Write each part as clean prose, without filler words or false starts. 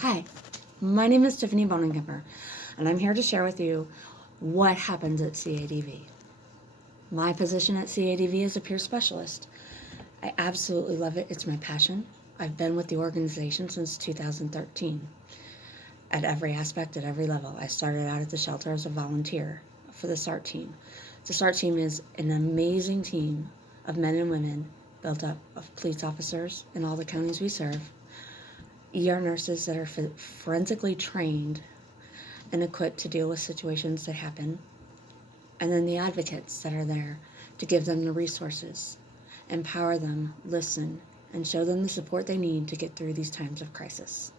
Hi, my name is Tiffany Bonenkemper, and I'm here to share with you what happens at CADV. My position at CADV is a peer specialist. I absolutely love it. It's my passion. I've been with the organization since 2013 at every aspect, at every level. I started out at the shelter as a volunteer for the SART team. The SART team is an amazing team of men and women built up of police officers in all the counties we serve, ER nurses that are forensically trained and equipped to deal with situations that happen, and then the advocates that are there to give them the resources, empower them, listen, and show them the support they need to get through these times of crisis.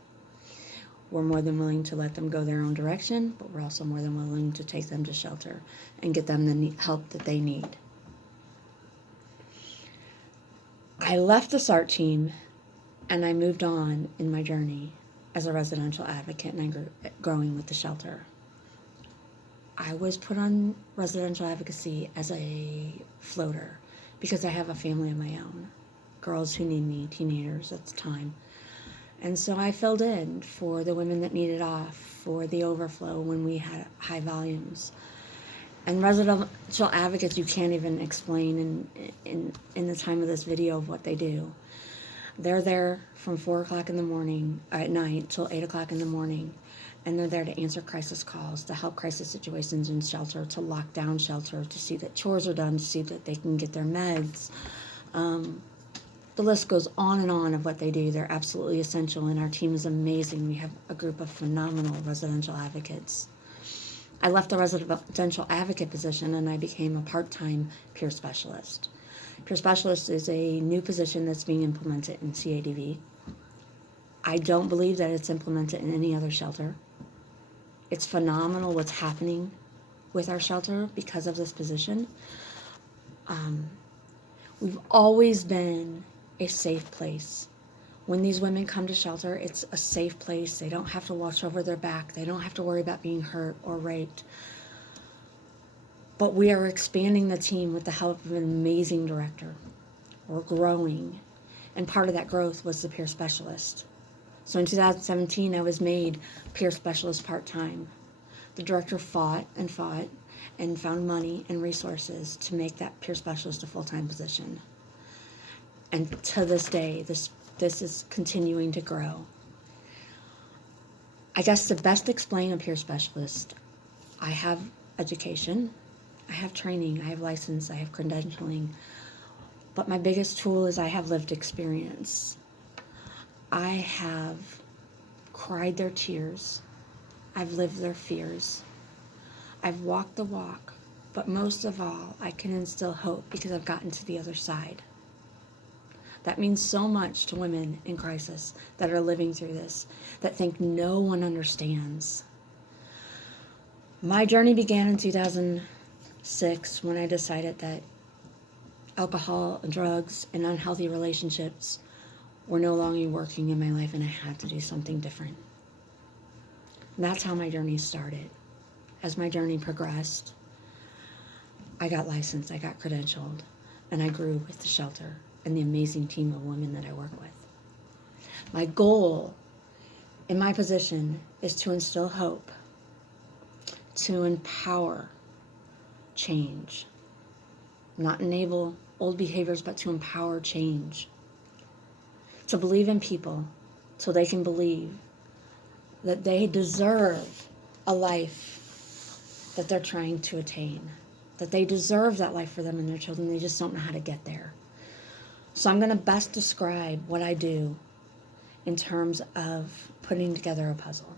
We're more than willing to let them go their own direction, but we're also more than willing to take them to shelter and get them the help that they need. I left the SART team and I moved on in my journey as a residential advocate, and I grew growing with the shelter. I was put on residential advocacy as a floater because I have a family of my own, girls who need me, teenagers at the time. And so I filled in for the women that needed off, for the overflow when we had high volumes. And residential advocates, you can't even explain in the time of this video of what they do. They're there from 4 o'clock in the morning, at night, till 8 o'clock in the morning. And they're there to answer crisis calls, to help crisis situations in shelter, to lock down shelter, to see that chores are done, to see that they can get their meds. The list goes on and on of what they do. They're absolutely essential, and our team is amazing. We have a group of phenomenal residential advocates. I left the residential advocate position and I became a part-time peer specialist. Peer specialist is a new position that's being implemented in CADV. I don't believe that it's implemented in any other shelter. It's phenomenal what's happening with our shelter because of this position. We've always been a safe place. When these women come to shelter, it's a safe place. They don't have to watch over their back. They don't have to worry about being hurt or raped. But we are expanding the team with the help of an amazing director. We're growing. And part of that growth was the peer specialist. So in 2017, I was made peer specialist part-time. The director fought and found money and resources to make that peer specialist a full-time position. And to this day, this is continuing to grow. I guess to best explain a peer specialist, I have education, I have training, I have license, I have credentialing, but my biggest tool is I have lived experience. I have cried their tears, I've lived their fears, I've walked the walk, but most of all, I can instill hope because I've gotten to the other side. That means so much to women in crisis that are living through this, that think no one understands. My journey began in 2006 when I decided that alcohol, drugs, and unhealthy relationships were no longer working in my life and I had to do something different. And that's how my journey started. As my journey progressed, I got licensed, I got credentialed, and I grew with the shelter and the amazing team of women that I work with. My goal in my position is to instill hope, to empower change, not enable old behaviors, but to empower change, to believe in people so they can believe that they deserve a life that they're trying to attain, that they deserve that life for them and their children. They just don't know how to get there. So I'm going to best describe what I do in terms of putting together a puzzle.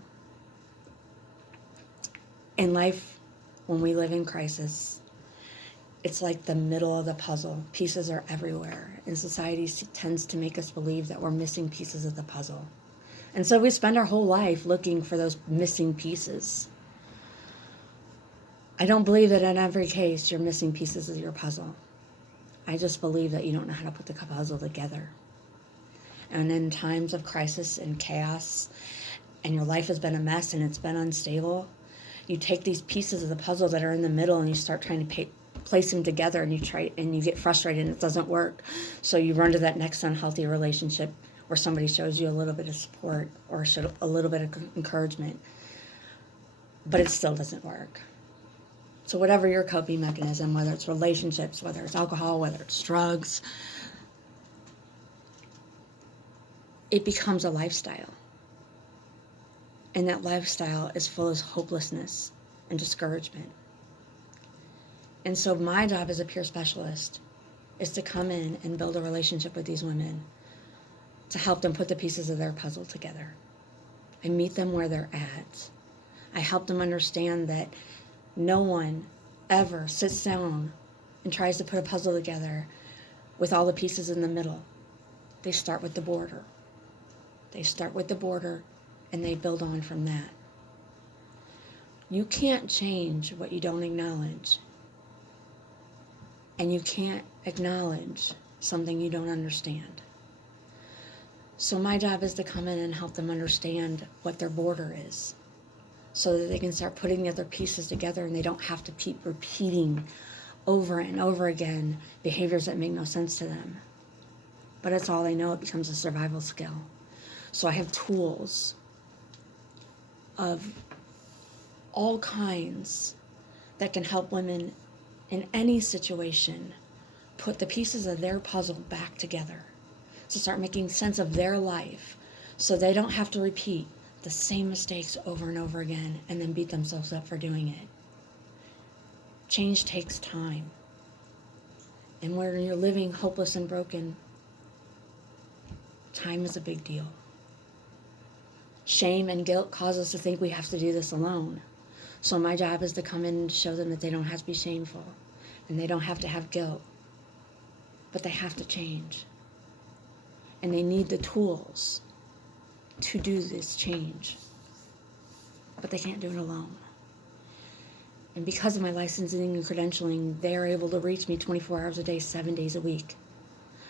In life, when we live in crisis, it's like the middle of the puzzle. Pieces are everywhere, and society tends to make us believe that we're missing pieces of the puzzle. And so we spend our whole life looking for those missing pieces. I don't believe that in every case you're missing pieces of your puzzle. I just believe that you don't know how to put the puzzle together. And in times of crisis and chaos, and your life has been a mess and it's been unstable, you take these pieces of the puzzle that are in the middle and you start trying to place them together, and you get frustrated and it doesn't work. So you run to that next unhealthy relationship where somebody shows you a little bit of support or a little bit of encouragement, but it still doesn't work. So whatever your coping mechanism, whether it's relationships, whether it's alcohol, whether it's drugs, it becomes a lifestyle. And that lifestyle is full of hopelessness and discouragement. And so my job as a peer specialist is to come in and build a relationship with these women to help them put the pieces of their puzzle together. I meet them where they're at. I help them understand that no one ever sits down and tries to put a puzzle together with all the pieces in the middle. They start with the border. They start with the border and they build on from that. You can't change what you don't acknowledge. And you can't acknowledge something you don't understand. So my job is to come in and help them understand what their border is, so that they can start putting the other pieces together and they don't have to keep repeating over and over again behaviors that make no sense to them. But it's all they know. It becomes a survival skill. So I have tools of all kinds that can help women in any situation put the pieces of their puzzle back together, to start making sense of their life so they don't have to repeat the same mistakes over and over again and then beat themselves up for doing it. Change takes time. And when you're living hopeless and broken, time is a big deal. Shame and guilt cause us to think we have to do this alone. So my job is to come in and show them that they don't have to be shameful and they don't have to have guilt, but they have to change. And they need the tools to do this change, but they can't do it alone. And because of my licensing and credentialing, they're able to reach me 24 hours a day, 7 days a week.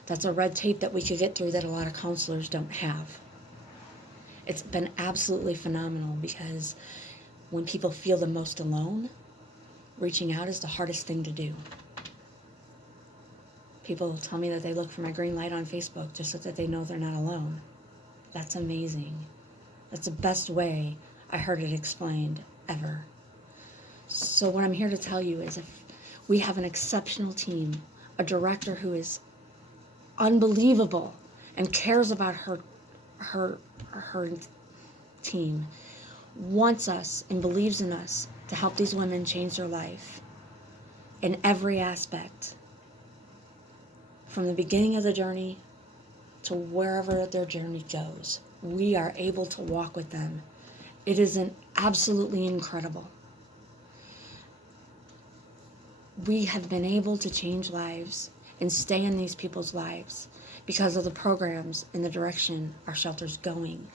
That's a red tape that we could get through that a lot of counselors don't have. It's been absolutely phenomenal, because when people feel the most alone, reaching out is the hardest thing to do. People tell me that they look for my green light on Facebook just so that they know they're not alone. That's amazing. That's the best way I heard it explained ever. So what I'm here to tell you is, if we have an exceptional team, a director who is unbelievable and cares about her team, wants us and believes in us to help these women change their life in every aspect, from the beginning of the journey to wherever their journey goes. We are able to walk with them. It is absolutely incredible. We have been able to change lives and stay in these people's lives because of the programs and the direction our shelter's going.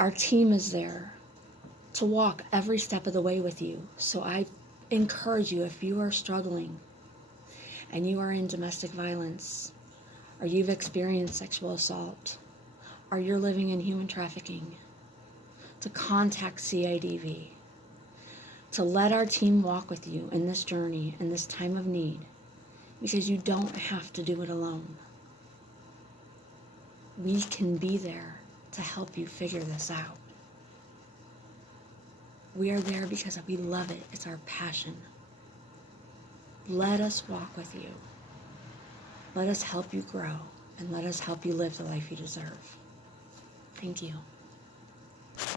Our team is there to walk every step of the way with you. So I encourage you, if you are struggling and you are in domestic violence, or you've experienced sexual assault, or you're living in human trafficking, to contact CADV, to let our team walk with you in this journey, in this time of need, because you don't have to do it alone. We can be there to help you figure this out. We are there because we love it. It's our passion. Let us walk with you. Let us help you grow, and let us help you live the life you deserve. Thank you.